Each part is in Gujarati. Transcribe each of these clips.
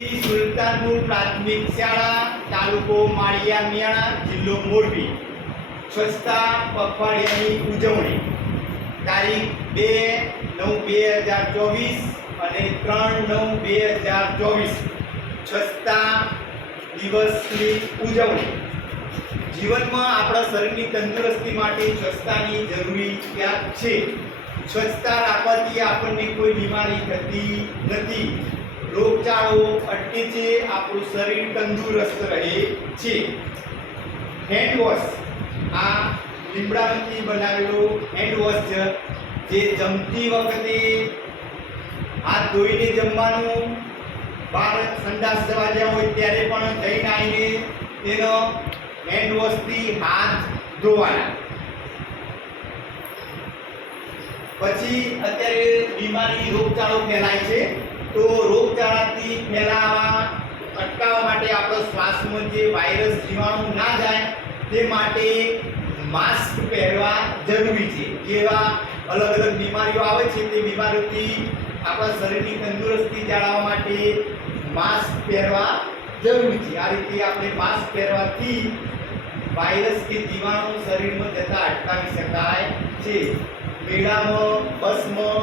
સુલતાનપુર પ્રાથમિક શાળા, તાલુકો માળિયા મિયાણા, જિલ્લો મોરબી. સ્વચ્છતા પખવાડિયાની ઉજવણી. તારીખ બે નવ બે હજાર ચોવીસ અને ત્રણ નવ બે હજાર ચોવીસ. સ્વચ્છતા દિવસની ઉજવણી. જીવનમાં આપણા શરીરની તંદુરસ્તી માટે સ્વચ્છતાની જરૂરિયાત છે. સ્વચ્છતા રાખવાથી આપણને કોઈ બીમારી થતી નથી. રોગચાળો અટકે છે આપણું શરીર તંદુરસ્ત રહે છે. હેન્ડ વોશ આ લીમડામાંથી બનાવેલો હેન્ડ વોશ છે, જે જમતી વખતે હાથ ધોઈને જમવાનું બહાર સંડાસ જવા જ્યાં હોય ત્યારે પણ જઈને આવીને તેનો હેન્ડ વોશથી હાથ ધોવાના પછી અત્યારે બીમારી રોગચાળો ફેલાય છે. તો રોગચાળાથી ફેલાવા, અટકાવવા માટે આપણો શ્વાસમાં જે વાયરસ જીવાણુ ના જાય, તે માટે માસ્ક પહેરવા જરૂરી છે. જેવા અલગ અલગ બીમારીઓ આવે છે, તે બીમારીઓથી આપણા શરીરની તંદુરસ્તી જાળવવા માટે માસ્ક પહેરવા જરૂરી છે. આ રીતે આપણે માસ્ક પહેરવાથી વાયરસ કે જીવાણુ શરીરમાં જતા અટકાવી શકાય છે. મેળામાં, બસમાં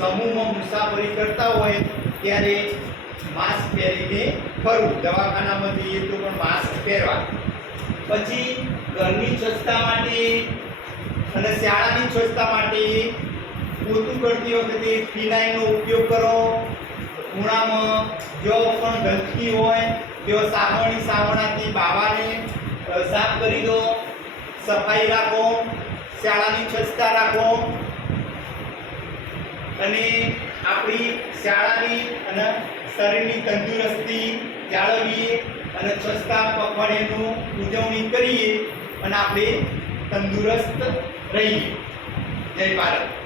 સમૂહમાં મુસાફરી કરતા હોય ત્યારે માસ્ક પહેરીને ફરવું. દવાખાનામાં જઈએ તો પણ માસ્ક પહેરવા પછી ઘરની સ્વચ્છતા માટે અને શાળાની સ્વચ્છતા માટે પોતું કરતી વખતે ફિનાઇલનો ઉપયોગ કરો. ખૂણામાં જો પણ ગંદકી હોય તેઓ સાવણી સાવણાથી બાવાને સાફ કરી દો. સફાઈ રાખો. શાળાની સ્વચ્છતા રાખો. અને આપણી શાળાની અને શરીરની તંદુરસ્તી જાળવીએ અને સ્વચ્છતા પખવાડિયાનું ઉજવણી કરીએ અને આપણે તંદુરસ્ત રહીએ. જય ભારત.